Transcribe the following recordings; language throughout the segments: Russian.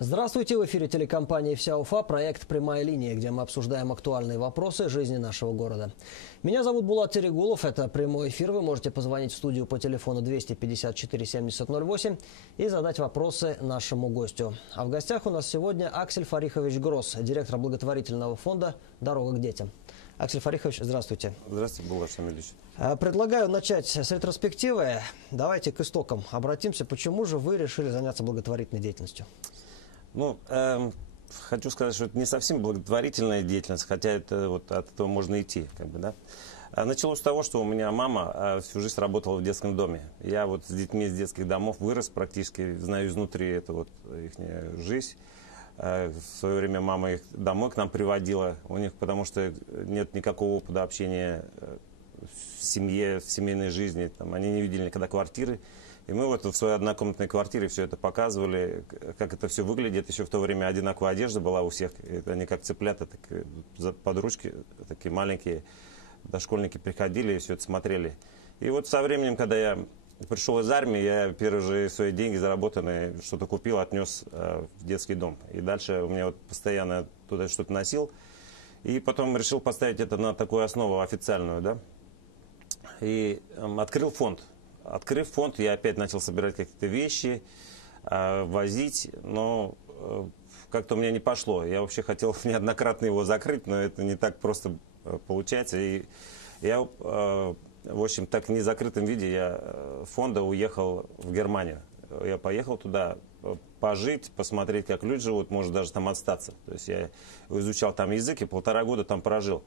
Здравствуйте, в эфире телекомпании «Вся Уфа», проект «Прямая линия», где мы обсуждаем актуальные вопросы жизни нашего города. Меня зовут Булат Терегулов, это прямой эфир. Вы можете позвонить в студию по телефону 254 7008 и задать вопросы нашему гостю. А в гостях у нас сегодня Аксель Фарихович Гросс, директор благотворительного фонда «Дорога к детям». Аксель Фарихович, здравствуйте. Здравствуйте, Булат Шамильевич. Предлагаю начать с ретроспективы. Давайте к истокам обратимся. Почему же вы решили заняться благотворительной деятельностью? Хочу сказать, что это не совсем благотворительная деятельность, хотя это вот от этого можно идти, да. Началось с того, что у меня мама всю жизнь работала в детском доме. Я вот с детьми из детских домов вырос практически, знаю изнутри эту вот их жизнь. В свое время мама их домой к нам приводила, у них, потому что нет никакого опыта общения в семье, в семейной жизни, там, они не видели никогда квартиры. И мы вот в своей однокомнатной квартире все это показывали, как это все выглядит. Еще в то время одинаковая одежда была у всех. Они как цыплята, так, под ручки, такие маленькие дошкольники приходили и все это смотрели. И вот со временем, когда я пришел из армии, я первые же свои деньги заработанные, что-то купил, отнес в детский дом. И дальше у меня вот постоянно туда что-то носил. И потом решил поставить это на такую основу официальную, да. И открыл фонд. Открыв фонд, я опять начал собирать какие-то вещи, возить, но как-то у меня не пошло. Я вообще хотел неоднократно его закрыть, но это не так просто получается. И я, в общем, так в незакрытом виде я фонда уехал в Германию. Я поехал туда пожить, посмотреть, как люди живут, может даже там остаться. То есть я изучал там язык и 1,5 года там прожил.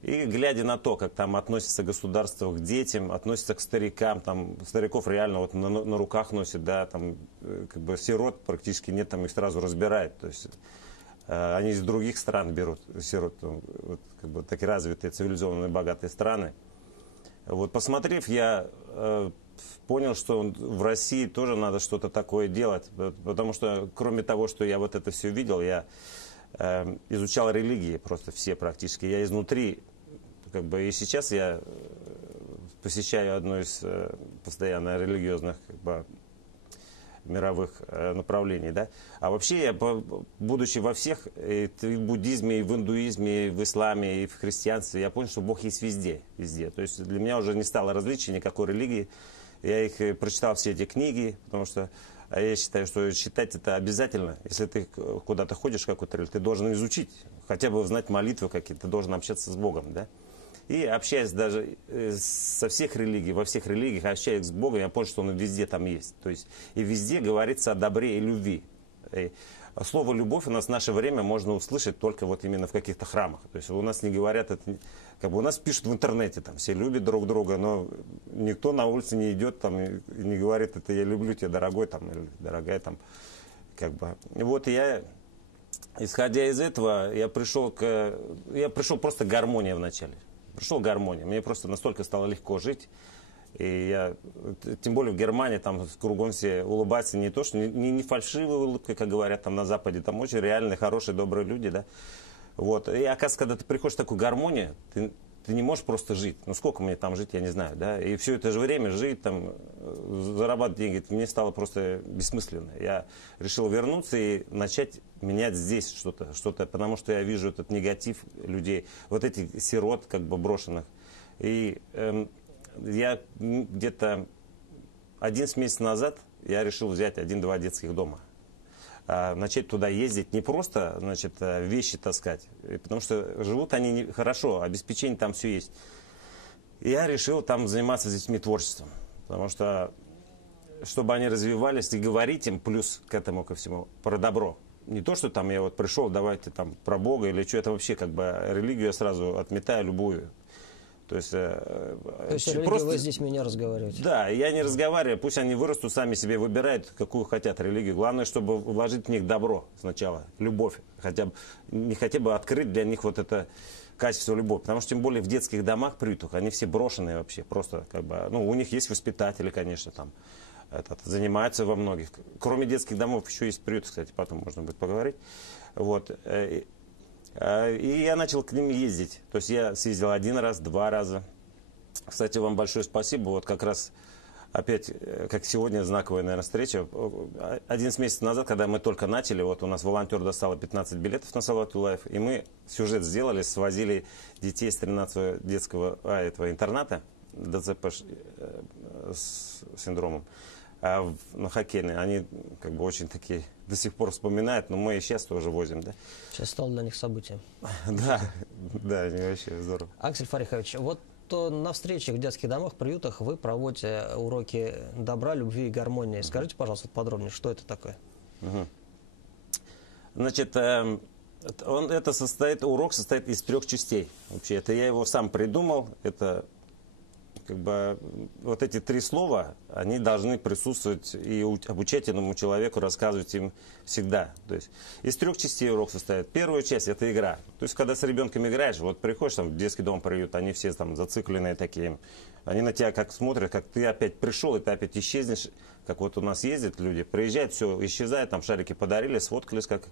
И глядя на то, как там относится государство к детям, относится к старикам, там стариков реально вот на руках носят, да, там как бы сирот практически нет, там их сразу разбирают. То есть они из других стран берут сирот, вот, как бы такие развитые, цивилизованные, богатые страны. Вот посмотрев, я понял, что в России тоже надо что-то такое делать, потому что кроме того, что я вот это все видел, я изучал религии просто все практически, я изнутри, как бы, и сейчас я посещаю одно из постоянно религиозных, как бы, мировых направлений, да. А вообще я, будучи во всех, и в буддизме, и в индуизме, и в исламе, и в христианстве, я понял, что Бог есть везде, везде. То есть для меня уже не стало различия никакой религии. Я их прочитал, все эти книги, потому что я считаю, что читать это обязательно. Если ты куда-то ходишь, какой-то религию, ты должен изучить, хотя бы знать молитвы какие-то, ты должен общаться с Богом, да. И общаясь даже со всех религий, во всех религиях, общаясь с Богом, я понял, что Он везде там есть. То есть и везде говорится о добре и любви. И слово «любовь» у нас в наше время можно услышать только вот именно в каких-то храмах. То есть у нас не говорят, это, как бы у нас пишут в интернете, там все любят друг друга, но никто на улице не идет там и не говорит, это я люблю тебя, дорогой, там, или дорогая, там, как бы. Вот я, исходя из этого, я пришел просто к гармонии вначале. Пришел к гармонии. Мне просто настолько стало легко жить. И я, тем более в Германии, там кругом все улыбаются, не то, что не фальшивые улыбки, как говорят там на Западе, там очень реальные, хорошие, добрые люди, да. Вот. И оказывается, когда ты приходишь в такую гармонию, ты не можешь просто жить. Ну сколько мне там жить, я не знаю, да. И все это же время жить, там, зарабатывать деньги, мне стало просто бессмысленно. Я решил вернуться и начать менять здесь что-то, потому что я вижу этот негатив людей, вот этих сирот, как бы брошенных. И я где-то 11 месяцев назад я решил взять 1-2 детских дома. Начать туда ездить, не просто, значит, вещи таскать, потому что живут они хорошо, обеспечение там все есть. И я решил там заниматься с детьми творчеством, потому что, чтобы они развивались, и говорить им плюс к этому, ко всему, про добро. Не то, что там я вот пришел, давайте там про Бога или что, это вообще как бы религию я сразу отметаю любую. То есть просто вы с детьми не разговариваете? Да, я не разговариваю, пусть они вырастут, сами себе выбирают, какую хотят религию. Главное, чтобы вложить в них добро сначала, любовь, не хотя бы открыть для них вот это качество любовь. Потому что тем более в детских домах, приютах, они все брошенные вообще, просто как бы, ну, у них есть воспитатели, конечно, там, занимаются во многих. Кроме детских домов еще есть приют, кстати, потом можно будет поговорить. Вот. И я начал к ним ездить. То есть я съездил 1 раз, 2 раза. Кстати, вам большое спасибо. Вот как раз опять, как сегодня, знаковая, наверное, встреча. 11 месяцев назад, когда мы только начали, вот у нас волонтер достал 15 билетов на Салават Юлаев, и мы сюжет сделали, свозили детей с 13-го детского этого интерната, ДЦП с синдромом, на хоккейный. Они как бы очень такие до сих пор вспоминают, но мы и сейчас тоже возим, да. Сейчас стало для них событием. Да, да, они вообще здорово. Аксель Фарихович, вот на встречах в детских домах, приютах вы проводите уроки добра, любви и гармонии. Скажите, пожалуйста, подробнее, что это такое? Значит, урок состоит из 3 частей. Вообще, это я его сам придумал. Это как бы вот эти 3 слова, они должны присутствовать и обучательному человеку рассказывать им всегда. То есть из 3 частей урок состоит. Первая часть — это игра. То есть когда с ребенком играешь, вот приходишь там в детский дом, приют, они все там зацикленные такие. Они на тебя как смотрят, как ты опять пришел, и ты опять исчезнешь. Как вот у нас ездят люди, приезжают, все исчезает, там шарики подарили, сфоткались, как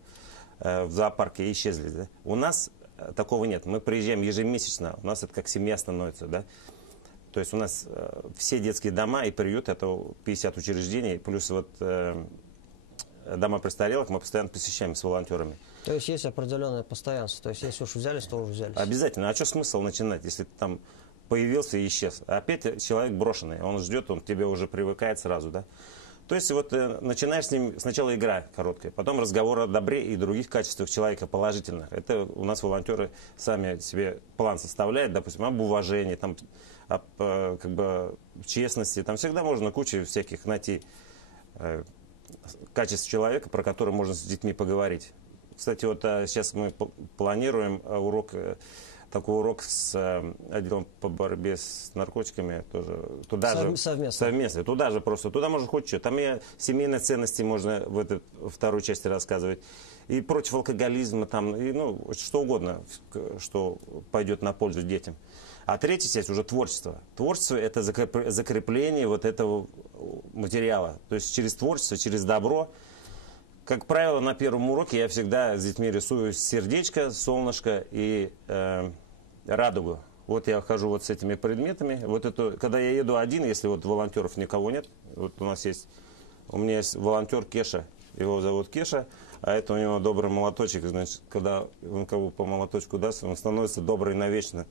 в зоопарке, и исчезли. Да? У нас такого нет. Мы приезжаем ежемесячно, у нас это как семья становится, да. То есть у нас все детские дома и приют, это 50 учреждений, плюс вот дома престарелых мы постоянно посещаем с волонтерами. То есть есть определенное постоянство, то есть если уж взялись, то уже взялись. Обязательно. А что смысл начинать, если ты там появился и исчез? Опять человек брошенный, он ждет, он к тебе уже привыкает сразу, да? То есть вот начинаешь с ним, сначала игра короткая, потом разговор о добре и других качествах человека положительных. Это у нас волонтеры сами себе план составляют, допустим, об уважении, там, об как бы честности. Там всегда можно кучу всяких найти качеств человека, про которые можно с детьми поговорить. Кстати, вот сейчас мы планируем такой урок с отделом по борьбе с наркотиками тоже. Туда же совместно. Туда же просто. Туда можно хоть что. Там и семейные ценности можно в этой второй части рассказывать. И против алкоголизма, там, и, ну, что угодно, что пойдет на пользу детям. А третья часть уже творчество. Творчество — это закрепление вот этого материала. То есть через творчество, через добро. Как правило, на первом уроке я всегда с детьми рисую сердечко, солнышко и радугу. Вот я хожу вот с этими предметами. Вот это, когда я еду один, если вот волонтеров никого нет, вот у меня есть волонтер Кеша, его зовут Кеша, а это у него добрый молоточек, значит, когда он кого по молоточку даст, он становится добрый навечно.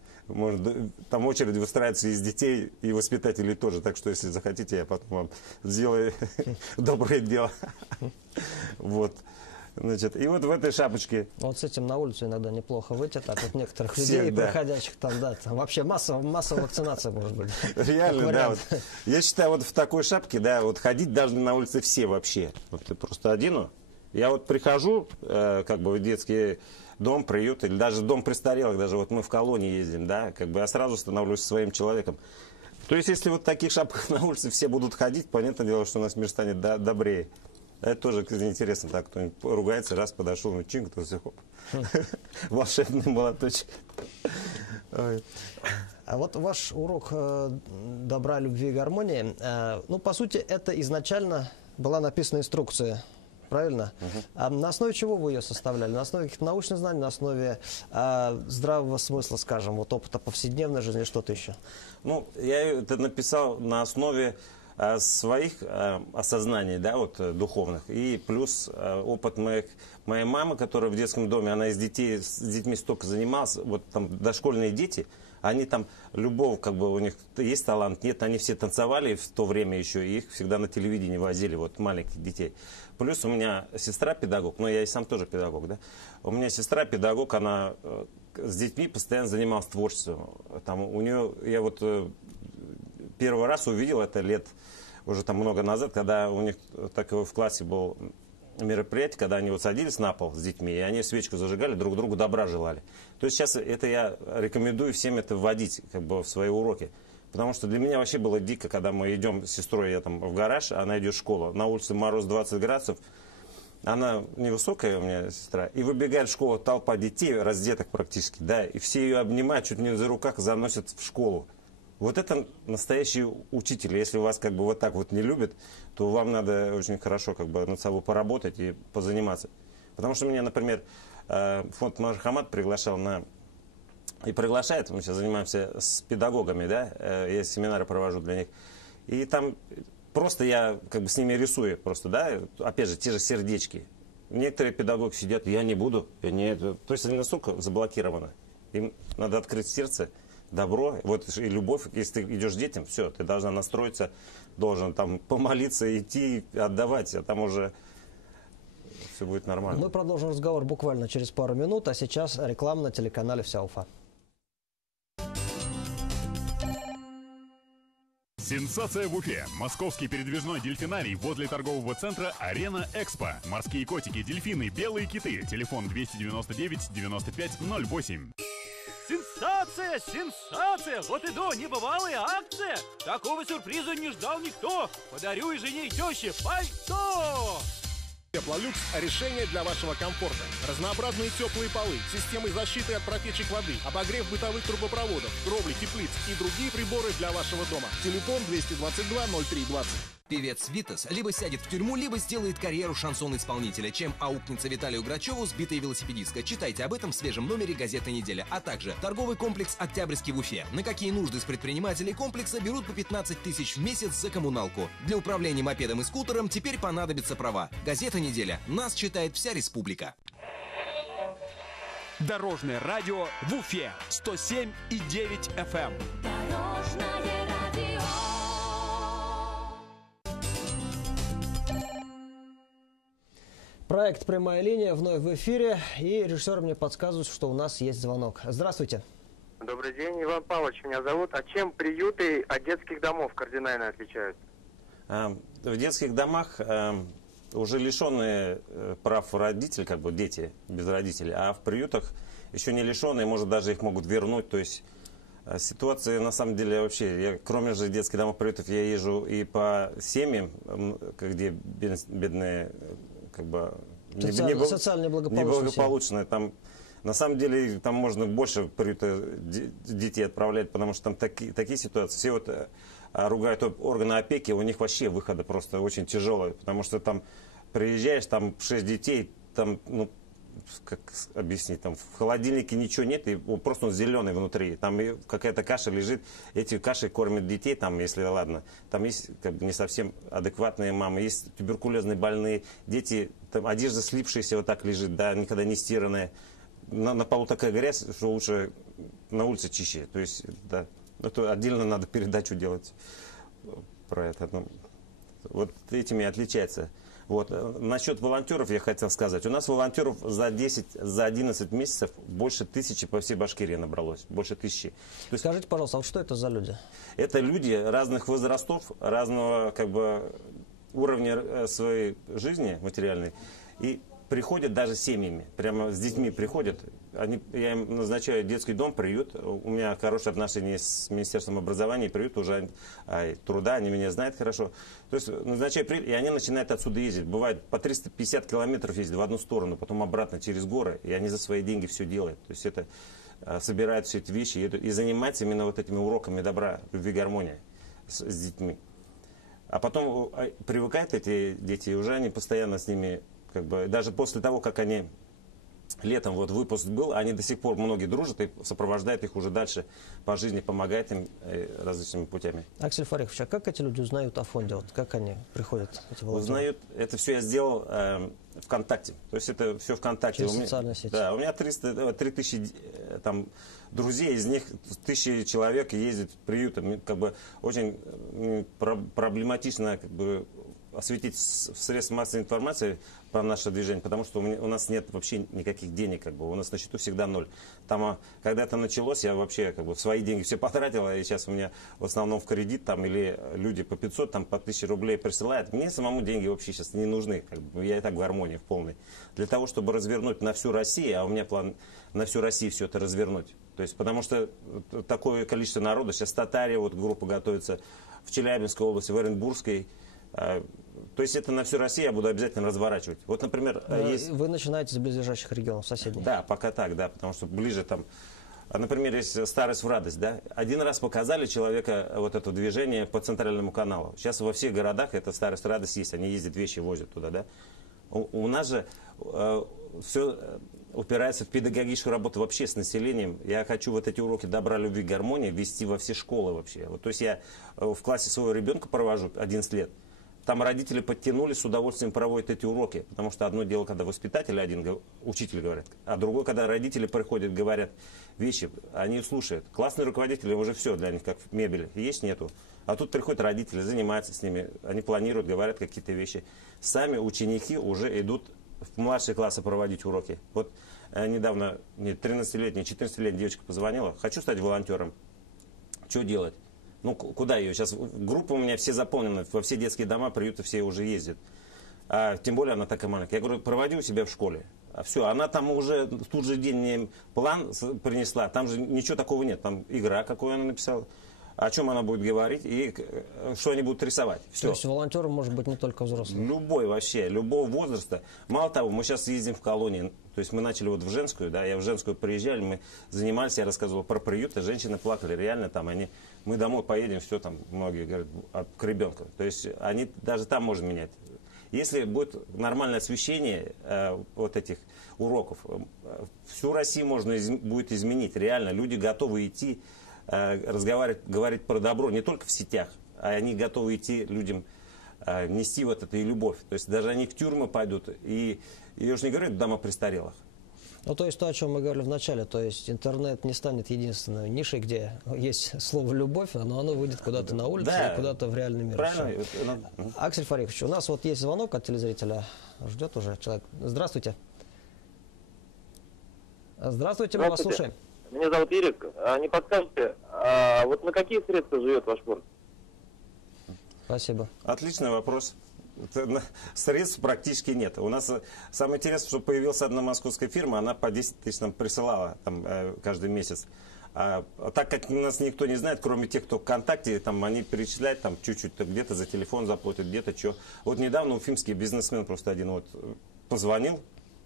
Там очередь выстраивается из детей и воспитателей тоже, так что если захотите, я потом вам сделаю доброе дело. Вот. Значит, и вот в этой шапочке. Вот с этим на улицу иногда неплохо выйти, так вот некоторых людей, проходящих там, да, там вообще массовая вакцинация может быть. Реально, да. Вот. Я считаю, вот в такой шапке, да, вот ходить должны на улице все вообще. Вот ты просто одену. Я вот прихожу, как бы в детский дом, приют, или даже дом престарелых, даже вот мы в колонии ездим, да, как бы я сразу становлюсь своим человеком. То есть, если вот в таких шапках на улице все будут ходить, понятное дело, что у нас мир станет добрее. Это тоже, кстати, интересно, так кто-нибудь ругается, раз подошел, ну чин, кто все, волшебный молоточек. А вот ваш урок добра, любви и гармонии, ну, по сути, это изначально была написана инструкция, правильно? А на основе чего вы ее составляли? На основе каких-то научных знаний, на основе здравого смысла, скажем, вот опыта повседневной жизни, что-то еще? Ну, я это написал на основе своих осознаний, да, вот, духовных, и плюс опыт моей мамы, которая в детском доме, она с детьми столько занималась, вот там дошкольные дети, они там, любовь, как бы у них есть талант, нет, они все танцевали в то время еще, и их всегда на телевидении возили, вот, маленьких детей. Плюс у меня сестра педагог, но я и сам тоже педагог, да, у меня сестра педагог, она с детьми постоянно занималась творчеством, там у нее, я вот первый раз увидел это лет уже там много назад, когда у них такое в классе было мероприятие, когда они вот садились на пол с детьми, и они свечку зажигали, друг другу добра желали. То есть сейчас это я рекомендую всем это вводить как бы в свои уроки. Потому что для меня вообще было дико, когда мы идем с сестрой, я там в гараж, она идет в школу, на улице мороз 20 градусов, она невысокая у меня сестра, и выбегает в школу толпа детей, раздетых практически, да, и все ее обнимают, чуть не за руках заносят в школу. Вот это настоящий учитель. Если вас как бы вот так вот не любят, то вам надо очень хорошо как бы над собой поработать и позаниматься. Потому что меня, например, фонд Мархамат приглашал и приглашает, мы сейчас занимаемся с педагогами, да, я семинары провожу для них. И там просто я как бы с ними рисую просто, да, опять же, те же сердечки. Некоторые педагоги сидят, я не буду, я не... То есть они настолько заблокированы. Им надо открыть сердце, добро, вот и любовь. Если ты идешь к детям, все, ты должна настроиться, должен там помолиться, идти, отдавать, а там уже все будет нормально. Мы продолжим разговор буквально через пару минут, а сейчас реклама на телеканале «Вся Уфа». Сенсация в Уфе. Московский передвижной дельфинарий возле торгового центра «Арена Экспо». Морские котики, дельфины, белые киты. Телефон 299-95-08. Сенсация! Сенсация! Вот и до, небывалая акция! Такого сюрприза не ждал никто! Подарю и жене, и теще пальто! Теплолюкс – решение для вашего комфорта. Разнообразные теплые полы, системы защиты от протечек воды, обогрев бытовых трубопроводов, кровли, теплиц и другие приборы для вашего дома. Телефон 222-03-20. Певец Витас либо сядет в тюрьму, либо сделает карьеру шансон-исполнителя, чем аукнется Виталию Грачеву сбитая велосипедистка. Читайте об этом в свежем номере газеты «Неделя». А также торговый комплекс «Октябрьский» в Уфе. На какие нужды с предпринимателей комплекса берут по 15 тысяч в месяц за коммуналку. Для управления мопедом и скутером теперь понадобится права. Газета «Неделя». Нас читает вся республика. Дорожное радио в Уфе. 107,9 FM. Дорожное радио. Проект «Прямая линия» вновь в эфире, и режиссер мне подсказывает, что у нас есть звонок. Здравствуйте. Добрый день, Иван Павлович меня зовут. А чем приюты от детских домов кардинально отличаются? В детских домах уже лишенные прав родителей, как бы дети без родителей, а в приютах еще не лишенные, может, даже их могут вернуть. То есть ситуация, на самом деле, вообще, кроме же детских домов, приютов, я езжу и по семьям, где бедные, как бы, социально неблагополучные. Там, на самом деле, там можно больше приюта детей отправлять, потому что там такие ситуации. Все вот ругают органы опеки, у них вообще выходы просто очень тяжелые, потому что там приезжаешь, там 6 детей, там, ну, как объяснить, там в холодильнике ничего нет, и просто он зеленый внутри, там какая-то каша лежит, эти каши кормят детей, там, если ладно, там есть как бы не совсем адекватные мамы, есть туберкулезные больные, дети, там одежда слипшаяся вот так лежит, да, никогда не стиранная, на полу такая грязь, что лучше на улице чище, то есть, да, это отдельно надо передачу делать про это, ну, вот этими отличается. Вот. Насчет волонтеров я хотел сказать. У нас волонтеров за 11 месяцев больше 1000 по всей Башкирии набралось. Больше 1000. Скажите, пожалуйста, а вот что это за люди? Это люди разных возрастов, разного как бы уровня своей жизни материальной. И приходят даже семьями. Прямо с детьми приходят. Я им назначаю детский дом, приют. У меня хорошие отношения с Министерством образования и приют уже труда. Они меня знают хорошо. То есть назначаю приют, и они начинают отсюда ездить. Бывает по 350 километров ездят в одну сторону, потом обратно через горы. И они за свои деньги все делают. То есть это собирают все эти вещи и занимаются именно вот этими уроками добра, любви, гармонии с детьми. А потом привыкают эти дети, и уже они постоянно с ними, как бы, даже после того, как они летом вот выпуск был, они до сих пор многие дружат и сопровождают их уже дальше по жизни, помогают им различными путями. Аксель Фарихович, а как эти люди узнают о фонде? Вот как они приходят, эти волонтеры? Узнают, это все я сделал ВКонтакте. То есть это все ВКонтакте. Через социальные сети. Да, у меня 3000 там друзей, из них 1000 человек ездят в приюты. Как бы очень проблематично как бы осветить в средствах массовой информации про наше движение, потому что у нас нет вообще никаких денег, как бы, у нас на счету всегда 0. Там, когда это началось, я вообще как бы свои деньги все потратил, и сейчас у меня в основном в кредит, там, или люди по 500, там, по 1000 рублей присылают. Мне самому деньги вообще сейчас не нужны, как бы, я и так в гармонии в полной. Для того, чтобы развернуть на всю Россию, а у меня план на всю Россию все это развернуть. То есть, потому что такое количество народа, сейчас Татария, вот группа готовится в Челябинской области, в Оренбургской. То есть это на всю Россию я буду обязательно разворачивать. Вот, например, есть... Вы начинаете с близлежащих регионов, соседних? Да, пока так, да, потому что ближе там... Например, есть «Старость в радость», да. Один раз показали человека вот это движение по центральному каналу. Сейчас во всех городах это «Старость в радость» есть, они ездят, вещи возят туда, да. У нас же все упирается в педагогическую работу вообще с населением. Я хочу вот эти уроки добра, любви, гармонии ввести во все школы вообще. Вот, то есть я в классе своего ребенка провожу 11 лет. Там родители подтянули, с удовольствием проводят эти уроки. Потому что одно дело, когда воспитатель один, учитель говорит, а другое, когда родители приходят, говорят вещи, они слушают. Классные руководители уже все для них, как в мебели. Есть, нету. А тут приходят родители, занимаются с ними, они планируют, говорят какие-то вещи. Сами ученики уже идут в младшие классы проводить уроки. Вот недавно мне 13-летняя, 14-летняя девочка позвонила, хочу стать волонтером. Что делать? Ну, куда ее? Сейчас группа у меня все заполнены, во все детские дома, приюты все уже ездят. А, тем более она такая маленькая. Я говорю, проводи у себя в школе. А все, она там уже в тот же день мне план принесла, там же ничего такого нет. Там игра, какую она написала, о чем она будет говорить и что они будут рисовать. Все. То есть волонтером может быть не только взрослый? Любой вообще, любого возраста. Мало того, мы сейчас ездим в колонии. То есть мы начали вот в женскую, да, я в женскую приезжали, мы занимались, я рассказывал про приюты, женщины плакали, реально там они, мы домой поедем, все там, многие говорят, к ребенку. То есть они даже там можно менять. Если будет нормальное освещение вот этих уроков, всю Россию можно будет изменить, реально, люди готовы идти, разговаривать, говорить про добро не только в сетях, а они готовы идти людям нести вот это и любовь. То есть даже они в тюрьмы пойдут, и я уже не говорю в дома престарелых. Ну, то есть то, о чем мы говорили в начале, то есть интернет не станет единственной нишей, где есть слово «любовь», но оно выйдет куда-то на улицу, да, и куда-то в реальный мир. Правильно. Аксель Фарихович, у нас вот есть звонок от телезрителя, ждет уже человек. Здравствуйте. Здравствуйте, мы вас слушаем. Меня зовут Ирик. Не подскажете, вот на какие средства живет ваш город? Спасибо. Отличный вопрос. Средств практически нет. У нас самое интересное, что появилась одна московская фирма, она по 10 тысяч нам присылала там, каждый месяц. А так как нас никто не знает, кроме тех, кто ВКонтакте, там, они перечисляют там чуть-чуть, где-то за телефон заплатят, где-то что. Вот недавно уфимский бизнесмен просто один вот позвонил,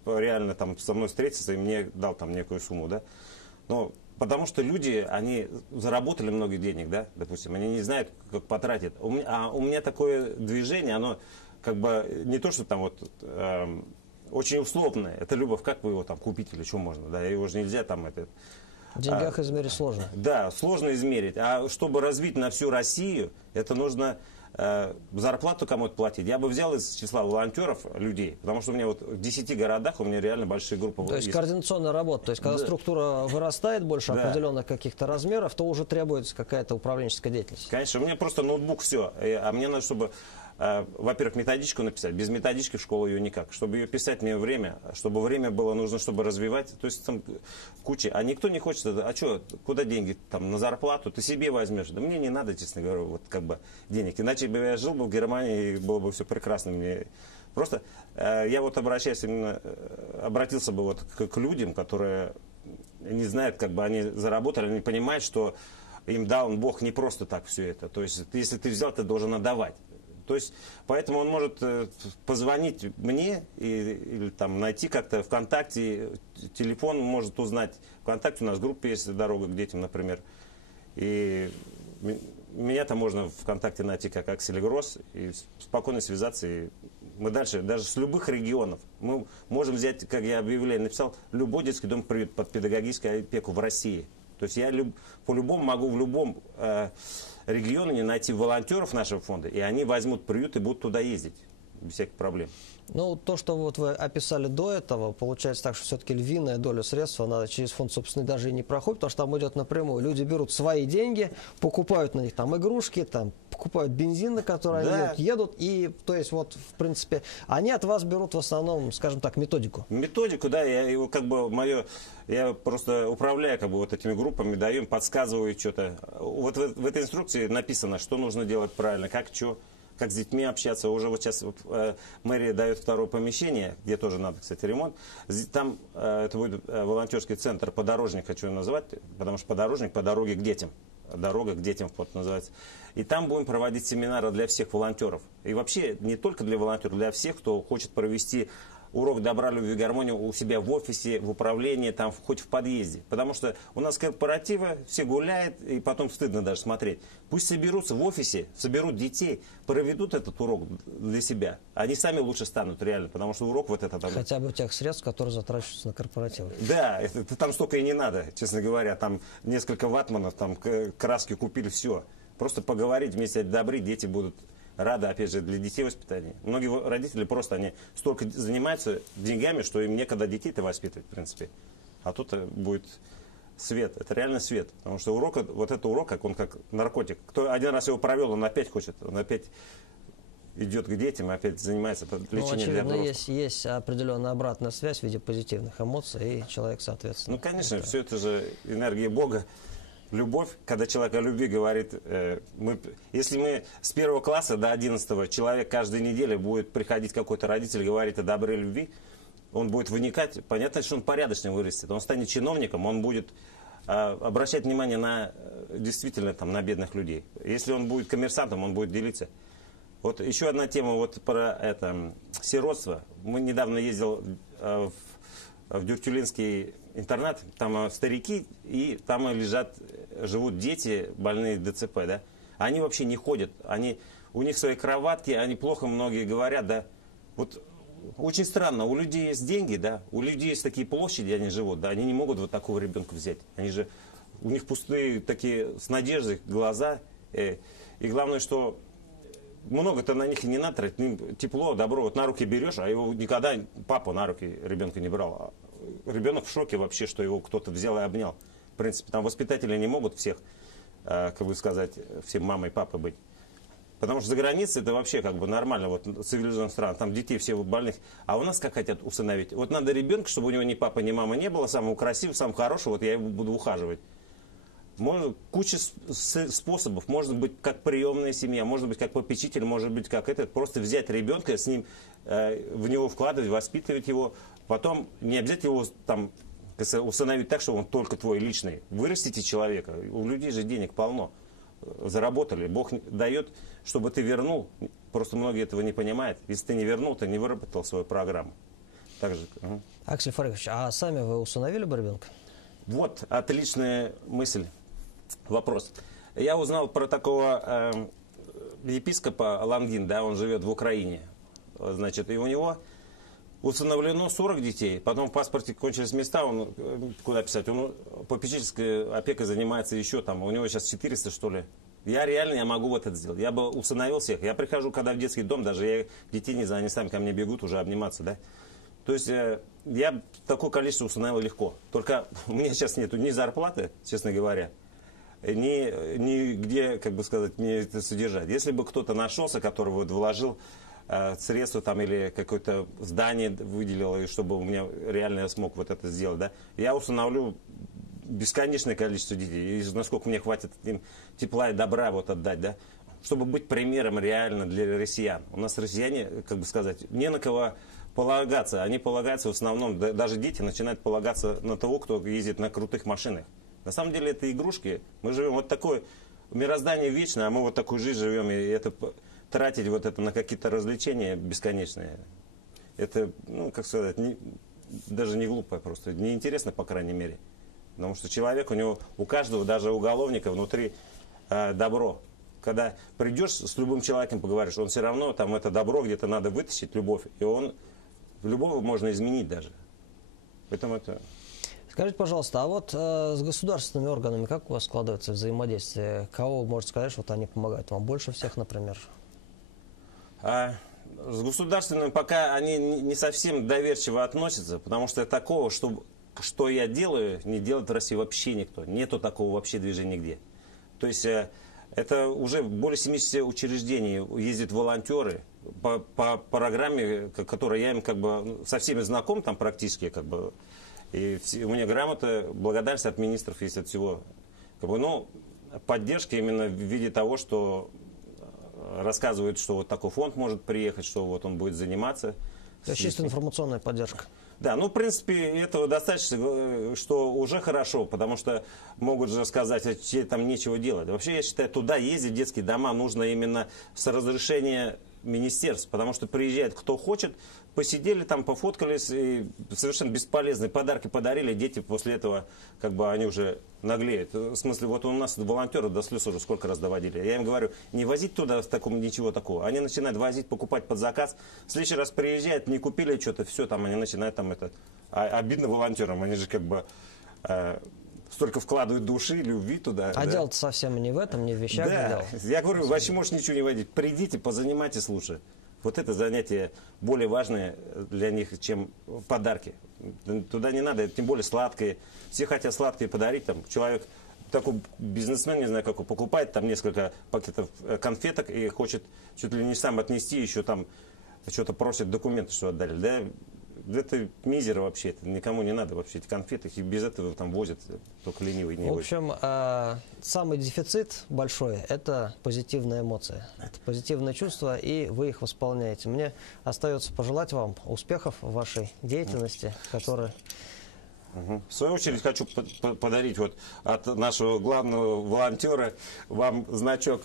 реально там со мной встретился и мне дал там некую сумму, да. Но потому что люди, они заработали много денег, да, допустим, они не знают, как потратить. У меня такое движение, оно как бы не то, что там вот очень условное. Это любовь, как вы его там купите или что можно, да, его же нельзя там это. В деньгах измерить сложно. Да, сложно измерить. А чтобы развить на всю Россию, это нужно зарплату кому-то платить. Я бы взял из числа волонтеров людей, потому что у меня вот в 10 городах у меня реально большие группы. То есть координационная работа. То есть когда структура вырастает больше определенных каких-то размеров, то уже требуется какая-то управленческая деятельность. Конечно, у меня просто ноутбук, все. А мне надо, чтобы, во-первых, методичку написать. Без методички в школу ее никак. Чтобы ее писать, мне время. Чтобы время было нужно, чтобы развивать. То есть там куча. А никто не хочет. А что, куда деньги? Там на зарплату? Ты себе возьмешь. Да мне не надо, честно говоря, вот как бы денег. Иначе бы я жил бы в Германии, и было бы все прекрасно. Мне просто я вот обратился бы вот к людям, которые не знают, как бы они заработали, они понимают, что им дал Бог не просто так все это. То есть если ты взял, ты должен отдавать. То есть, поэтому он может позвонить мне или там найти как-то ВКонтакте, телефон может узнать. ВКонтакте у нас группа есть «Дорога к детям», например. И меня там можно ВКонтакте найти как Аксель Гросс и спокойно связаться. И мы дальше, даже с любых регионов, мы можем взять, как я объявление написал, любой детский дом приют под педагогическую опеку в России. То есть я по-любому могу в любом регионе найти волонтеров нашего фонда, и они возьмут приют и будут туда ездить без всяких проблем. Ну, то, что вот вы описали до этого, получается так, что все-таки львиная доля средств, она через фонд, собственно, даже и не проходит, потому что там идет напрямую. Люди берут свои деньги, покупают на них там игрушки, там покупают бензин, на который они едут, и, то есть, вот, в принципе, они от вас берут в основном, скажем так, методику. Методику, да, я его как бы я просто управляю как бы вот этими группами, даю им, подсказываю что-то. Вот в этой инструкции написано, что нужно делать правильно, как что. Как с детьми общаться. Уже вот сейчас мэрия дает второе помещение, где тоже надо, кстати, ремонт. Там это будет волонтерский центр «Подорожник», хочу его назвать, потому что «Подорожник» по дороге к детям. «Дорога к детям» вот называется. И там будем проводить семинары для всех волонтеров. И вообще не только для волонтеров, для всех, кто хочет провести урок добра, любви, гармонии у себя в офисе, в управлении, там, хоть в подъезде. Потому что у нас корпоративы, все гуляют, и потом стыдно даже смотреть. Пусть соберутся в офисе, соберут детей, проведут этот урок для себя. Они сами лучше станут, реально, потому что урок вот этот... Хотя бы тех средств, которые затрачиваются на корпоративы. Да, там столько и не надо, честно говоря. Там несколько ватманов, там краски купили, все. Просто поговорить, вместе одобрить, дети будут... рада, опять же, для детей воспитания. Многие родители просто, они столько занимаются деньгами, что им некогда детей-то воспитывать, в принципе. А тут будет свет, это реально свет. Потому что урок, вот это урок, как он как наркотик. Кто один раз его провел, он опять хочет, он опять идет к детям, опять занимается лечением для взрослых. Есть определенная обратная связь в виде позитивных эмоций, и человек, соответственно... Ну, конечно, все это же энергия Бога. Любовь, когда человек о любви говорит, если мы с 1 класса до 11 человек каждую неделю будет приходить какой-то родитель и говорить о добре любви, он будет вникать, понятно, что он порядочно вырастет, он станет чиновником, он будет обращать внимание на действительно там, на бедных людей. Если он будет коммерсантом, он будет делиться. Вот еще одна тема вот про это сиротство. Мы недавно ездил в Дюртюлинский интернат, там старики, и там живут дети, больные ДЦП, да. Они вообще не ходят, у них свои кроватки, они плохо многие говорят, да. Вот очень странно, у людей есть деньги, да, у людей есть такие площади, они живут, да, они не могут вот такого ребенка взять. У них пустые такие, с надеждой глаза, и главное, что много-то на них и не надо тратить, тепло, добро, вот на руки берешь, а его никогда папа на руки ребенка не брал. Ребенок в шоке вообще, что его кто-то взял и обнял. В принципе, там воспитатели не могут всех, как бы сказать, всем мамой и папой быть. Потому что за границей это вообще как бы нормально, вот цивилизованных стран, там детей все больных. А у нас как хотят усыновить? Вот надо ребенка, чтобы у него ни папы, ни мамы не было, самого красивого, самого хорошего, вот я его буду ухаживать. Куча способов, может быть как приемная семья, может быть как попечитель, может быть как этот, просто взять ребенка, с ним, в него вкладывать, воспитывать его, потом не обязательно его там усыновить так, что он только твой личный. Вырастите человека, у людей же денег полно, заработали, Бог дает, чтобы ты вернул, просто многие этого не понимают, если ты не вернул, ты не выработал свою программу. Так же. Аксель Фарихович, а сами вы усыновили бы ребенка? Вот отличная мысль. Вопрос. Я узнал про такого епископа Лангин, да, он живет в Украине, значит, и у него усыновлено 40 детей, потом в паспорте кончились места, он, куда писать, он попечительской опекой занимается еще там, у него сейчас 400, что ли. Я могу вот это сделать, я бы усыновил всех, я прихожу, когда в детский дом, даже я детей не знаю, они сами ко мне бегут уже обниматься, да. То есть я такое количество усыновил легко, только у меня сейчас нету ни зарплаты, честно говоря, ни где, как бы сказать, мне это содержать. Если бы кто-то нашелся, который вот вложил средства там или какое-то здание выделил, и чтобы у меня реально я смог вот это сделать, да, я усыновлю бесконечное количество детей, и насколько мне хватит им тепла и добра вот отдать, да, чтобы быть примером реально для россиян. У нас россияне, как бы сказать, не на кого полагаться, они полагаются в основном, даже дети начинают полагаться на того, кто ездит на крутых машинах. На самом деле это игрушки. Мы живем вот такое мироздание вечное, а мы вот такую жизнь живем, и это тратить вот это на какие-то развлечения бесконечные, это, ну, как сказать, даже не глупо, просто неинтересно, по крайней мере. Потому что человек, у каждого, даже уголовника внутри добро. Когда придешь с любым человеком поговоришь, он все равно, там это добро где-то надо вытащить, любовь, и любого можно изменить даже. Поэтому это... Скажите, пожалуйста, а вот с государственными органами как у вас складывается взаимодействие? Кого вы можете сказать, что вот они помогают вам больше всех, например? С государственными пока они не совсем доверчиво относятся, потому что такого, что я делаю, не делает в России вообще никто. Нету такого вообще движения нигде. То есть это уже более 70 учреждений ездят волонтеры по программе, которой я им как бы со всеми знаком там практически как бы. И у меня грамота, благодарность от министров есть от всего. Как бы, ну, поддержка именно в виде того, что рассказывают, что вот такой фонд может приехать, что вот он будет заниматься. То есть чисто информационная поддержка. Да, ну, в принципе, этого достаточно, что уже хорошо, потому что могут же сказать, что там нечего делать. Вообще, я считаю, туда ездить, в детские дома, нужно именно с разрешения министерств, потому что приезжает кто хочет, посидели там, пофоткались, и совершенно бесполезные подарки подарили, дети после этого, как бы, они уже наглеют. В смысле, вот у нас волонтеры до слез уже сколько раз доводили. Я им говорю, не возить туда в таком ничего такого. Они начинают возить, покупать под заказ. В следующий раз приезжают, не купили что-то, все, там они начинают там это... обидно волонтерам, они же как бы... столько вкладывают души, любви туда. А да? дело-то совсем не в этом, не в вещах. Да, я говорю, вообще можешь ничего не водить. Придите, позанимайтесь лучше. Вот это занятие более важное для них, чем подарки. Туда не надо, тем более сладкие. Все хотят сладкие подарить. Там, человек, такой бизнесмен, не знаю какой, покупает там несколько пакетов конфеток и хочет чуть ли не сам отнести, еще там что-то просит, документы, что отдали. Да? Это мизер вообще, это никому не надо вообще, эти конфеты, их без этого там возят, только ленивый не В возит. общем, самый дефицит большой – это позитивные эмоции, это позитивные чувства, и вы их восполняете. Мне остается пожелать вам успехов в вашей деятельности, которая... В свою очередь хочу подарить вот от нашего главного волонтера вам значок.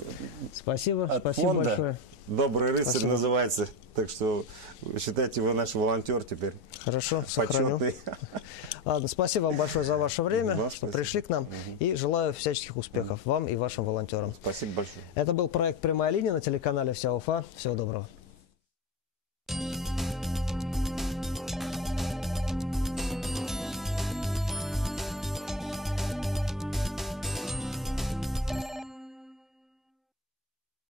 Спасибо, от спасибо фонда. большое. «Добрый рыцарь» Спасибо. называется. Так что считайте, вы наш волонтер теперь. Хорошо, сохраню. Почетный. Ладно, спасибо вам большое за ваше время, Вам что спасибо. пришли к нам. И желаю всяческих успехов вам и вашим волонтерам. Спасибо большое. Это был проект «Прямая линия» на телеканале «Вся Уфа». Всего доброго.